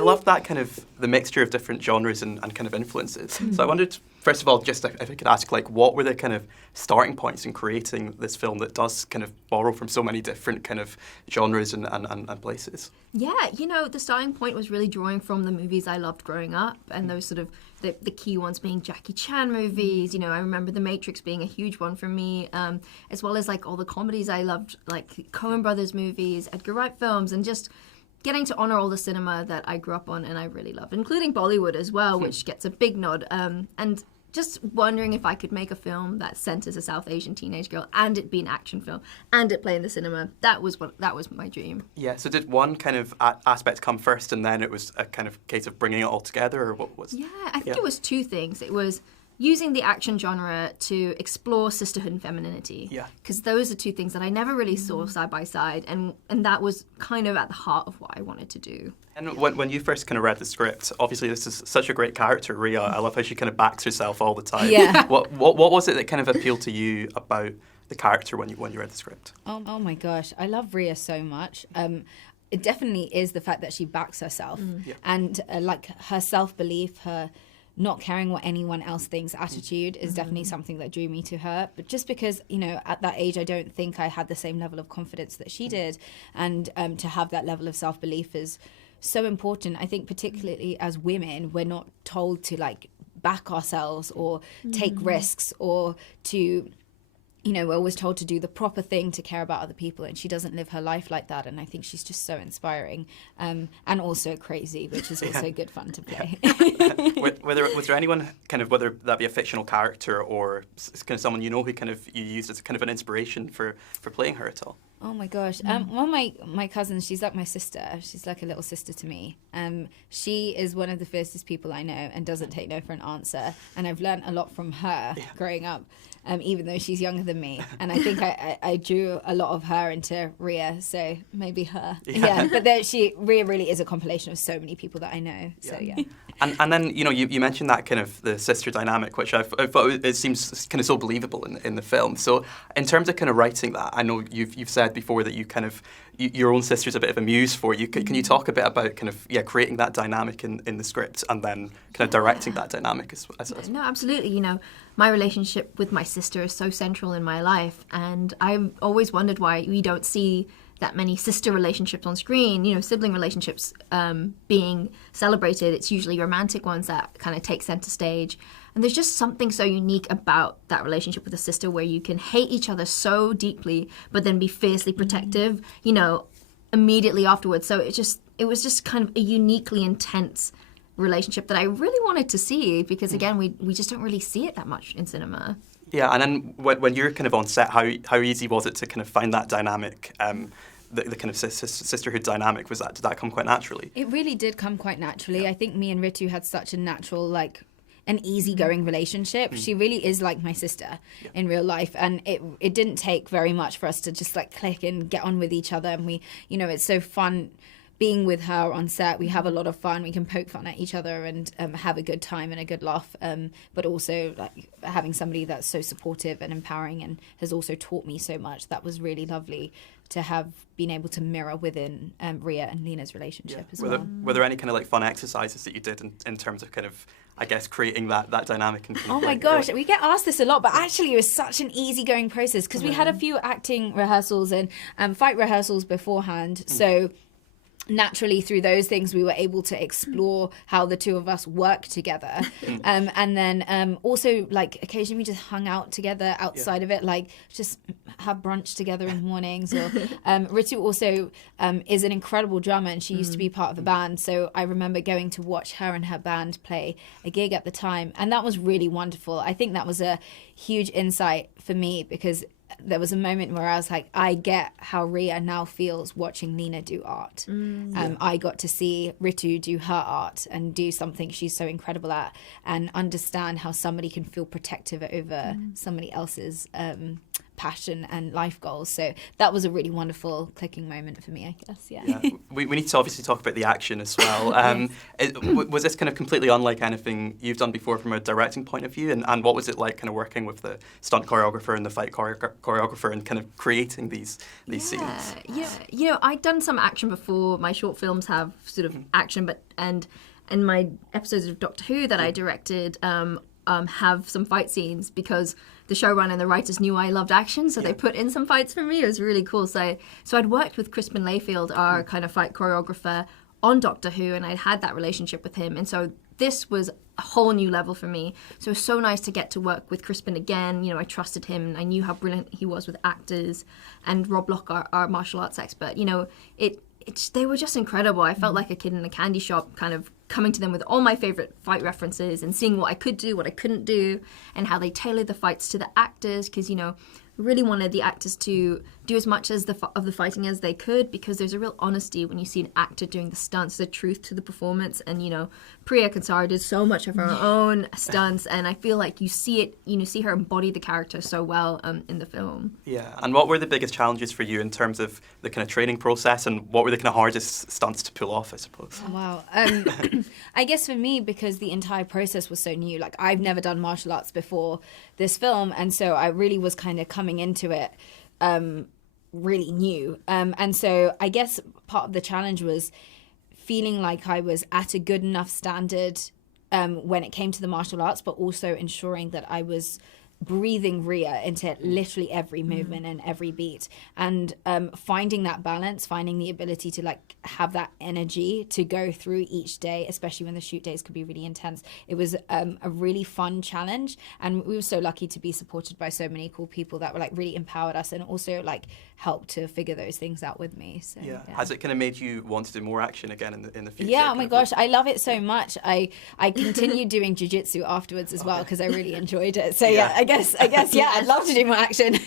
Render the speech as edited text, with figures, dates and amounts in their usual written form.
I love that kind of the mixture of different genres and kind of influences. So I wondered, first of all, just if I could ask, like, what were the kind of starting points in creating this film that does kind of borrow from so many different kind of genres and places? Yeah, the starting point was really drawing from the movies I loved growing up, and those sort of the key ones being Jackie Chan movies. I remember The Matrix being a huge one for me, as well as like all the comedies I loved, like Coen Brothers movies, Edgar Wright films, and just getting to honor all the cinema that I grew up on and I really loved, including Bollywood as well, which gets a big nod. And just wondering if I could make a film that centers a South Asian teenage girl and it be an action film and it play in the cinema. That was my dream. Yeah, so did one kind of aspect come first and then it was a kind of case of bringing it all together, or what was? Yeah, I think it was two things. It was using the action genre to explore sisterhood and femininity. Yeah. Because those are two things that I never really saw side by side, and that was kind of at the heart of what I wanted to do. And when you first kind of read the script, obviously this is such a great character, Rhea. I love how she kind of backs herself all the time. Yeah. What was it that kind of appealed to you about the character when you read the script? Oh my gosh, I love Rhea so much. It definitely is the fact that she backs herself and like her self-belief, her not caring what anyone else thinks attitude is definitely something that drew me to her. But just because, at that age, I don't think I had the same level of confidence that she did. And to have that level of self-belief is so important. I think particularly as women, we're not told to like back ourselves or take risks or to... we're always told to do the proper thing to care about other people, and she doesn't live her life like that. And I think she's just so inspiring, and also crazy, which is also good fun to play. Was there anyone kind of, whether that be a fictional character or kind of someone who kind of you used as kind of an inspiration for playing her at all? Oh my gosh. One of my cousins, she's like my sister. She's like a little sister to me. She is one of the fiercest people I know and doesn't take no for an answer. And I've learned a lot from her growing up, even though she's younger than me. And I think I drew a lot of her into Rhea, so maybe her. Yeah, but Rhea really is a compilation of so many people that I know. So yeah. And then you mentioned that kind of the sister dynamic, which I thought it seems kind of so believable in the film. So in terms of kind of writing that, I know you've said before that you kind of your own sister's a bit of a muse for you. Can you talk a bit about kind of creating that dynamic in the script and then kind of directing that dynamic as No, absolutely. My relationship with my sister is so central in my life, and I've always wondered why we don't see that many sister relationships on screen, sibling relationships being celebrated. It's usually romantic ones that kind of take center stage. And there's just something so unique about that relationship with a sister where you can hate each other so deeply, but then be fiercely protective, immediately afterwards. So it was just kind of a uniquely intense relationship that I really wanted to see because, again, we just don't really see it that much in cinema. Yeah, and then when you're kind of on set, how easy was it to kind of find that dynamic, the kind of sisterhood dynamic? Did that come quite naturally? It really did come quite naturally. I think me and Ritu had such a natural, an easygoing relationship. She really is like my sister in real life, and it didn't take very much for us to just click and get on with each other. And we, it's so fun being with her on set. We have a lot of fun. We can poke fun at each other and have a good time and a good laugh. But also having somebody that's so supportive and empowering and has also taught me so much. That was really lovely to have been able to mirror within Rhea and Nina's relationship as well. Were there any kind of fun exercises that you did in terms of kind of, I guess, creating that dynamic? And oh my gosh, we get asked this a lot, but actually it was such an easygoing process because we had a few acting rehearsals and fight rehearsals beforehand. So naturally through those things we were able to explore how the two of us work together, and then also occasionally we just hung out together outside of it, just have brunch together in the mornings. Or Ritu also is an incredible drummer, and she used to be part of the band, so I remember going to watch her and her band play a gig at the time, and that was really wonderful. I think that was a huge insight for me because there was a moment where I was like, I get how Rhea now feels watching Nina do art. I got to see Ritu do her art and do something she's so incredible at, and understand how somebody can feel protective over somebody else's passion and life goals. So that was a really wonderful clicking moment for me, I guess. Yeah. We need to obviously talk about the action as well. Was this kind of completely unlike anything you've done before from a directing point of view? And what was it like kind of working with the stunt choreographer and the fight choreographer and kind of creating these scenes? Yeah, I'd done some action before. My short films have sort of action, and my episodes of Doctor Who that I directed have some fight scenes because the showrunner and the writers knew I loved action, so they put in some fights for me. It was really cool. So I'd worked with Crispin Layfield, our kind of fight choreographer, on Doctor Who, and I'd had that relationship with him. And so this was a whole new level for me. So it was so nice to get to work with Crispin again. I trusted him, and I knew how brilliant he was with actors. And Rob Lock, our martial arts expert, they were just incredible. I felt like a kid in a candy shop, kind of coming to them with all my favorite fight references and seeing what I could do, what I couldn't do, and how they tailored the fights to the actors, because really wanted the actors to do as much of the fighting as they could, because there's a real honesty when you see an actor doing the stunts, the truth to the performance. And Priya Kansara did so much of her own stunts, and I feel like you see it, see her embody the character so well in the film. Yeah, and what were the biggest challenges for you in terms of the kind of training process, and what were the kind of hardest stunts to pull off, I suppose? Wow. I guess for me, because the entire process was so new, like I've never done martial arts before this film, and so I really was kind of coming into it really new. And so I guess part of the challenge was feeling like I was at a good enough standard when it came to the martial arts, but also ensuring that I was breathing Rhea into literally every movement and every beat, and finding that balance, finding the ability to have that energy to go through each day, especially when the shoot days could be really intense. It was a really fun challenge, and we were so lucky to be supported by so many cool people that were really empowered us and also helped to figure those things out with me. So Has it kind of made you want to do more action again in the future? Yeah, oh my gosh, I love it so much. I continued doing jiu-jitsu afterwards as well, because I really enjoyed it. So I guess I'd love to do more action.